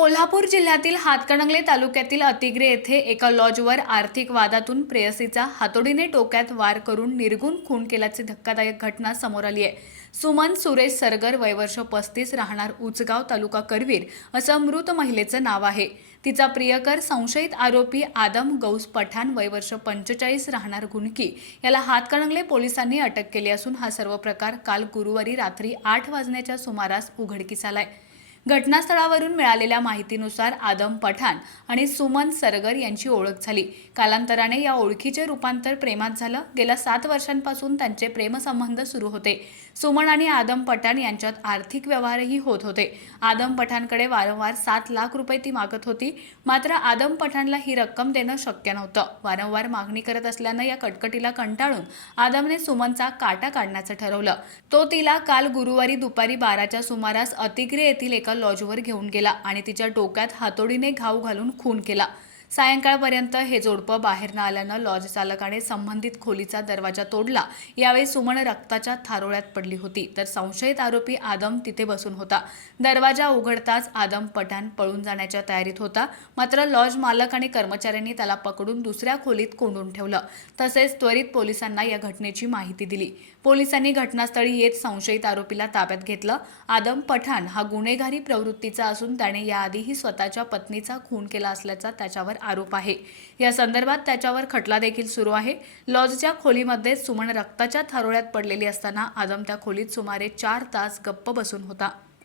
कोल्हापूर जिल्ह्यातील हातकणंगले तालुक्यातील अतिग्रे येथे एका लॉजवर आर्थिक वादातून प्रेयसीचा हातोडीने डोक्यात वार करून निर्गुण खून केल्याची धक्कादायक घटना समोर आली आहे. सुमन सुरेश सरगर वयवर्ष पस्तीस राहणार उचगाव तालुका करवीर असं मृत महिलेचं नाव आहे. तिचा प्रियकर संशयित आरोपी आदम गौस पठाण वयवर्ष पंचेचाळीस राहणार गुणकी याला हातकणंगले पोलिसांनी अटक केली असून हा सर्व प्रकार काल गुरुवारी रात्री आठ वाजण्याच्या सुमारास उघडकीस आलाय. घटनास्थळावरून मिळालेल्या माहितीनुसार आदम पठाण आणि सुमन सरगर यांची ओळख झाली. कालांतराने या ओळखीचे रूपांतर प्रेमात झालं. गेल्या सात वर्षांपासून त्यांचे प्रेमसंबंध सुरू होते. सुमन आणि आदम पठाण यांच्यात आर्थिक व्यवहारही होत होते. आदम पठाणकडे वारंवार सात लाख रुपये ती मागत होती. मात्र आदम पठाणला ही रक्कम देणं शक्य नव्हतं. वारंवार मागणी करत असल्यानं या कटकटीला कंटाळून आदमने सुमनचा काटा काढण्याचं ठरवलं. तो तिला काल गुरुवारी दुपारी बाराच्या सुमारास अतिग्रे येथील एका लॉजवर घेऊन गेला आणि तिच्या डोक्यात हातोडीने घाव घालून खून केला. सायंकाळपर्यंत हे जोडपं बाहेर न आल्यानं लॉज चालकाने संबंधित खोलीचा दरवाजा तोडला. यावेळी सुमन रक्ताच्या थारोळ्यात पडली होती. तर संशयित आरोपी आदम तिथे बसून होता. दरवाजा उघडताच आदम पठाण पळून जाण्याच्या तयारीत होता. मात्र लॉज मालक आणि कर्मचाऱ्यांनी त्याला पकडून दुसऱ्या खोलीत कोंडून ठेवलं. तसेच त्वरित पोलिसांना या घटनेची माहिती दिली. पोलिसांनी घटनास्थळी येत संशयित आरोपीला ताब्यात घेतलं. आदम पठाण हा गुन्हेगारी प्रवृत्तीचा असून त्याने याआधीही स्वतःच्या पत्नीचा खून केला असल्याचा त्याच्यावर आरोप आहे. या संदर्भात त्याच्यावर खटला देखील सुरू आहे. लॉजच्या खोलीमध्ये सुमन रक्ताच्या थारोळ्यात पडलेली असताना आदम त्या खोलीत सुमारे चार तास गप्प बसून होता.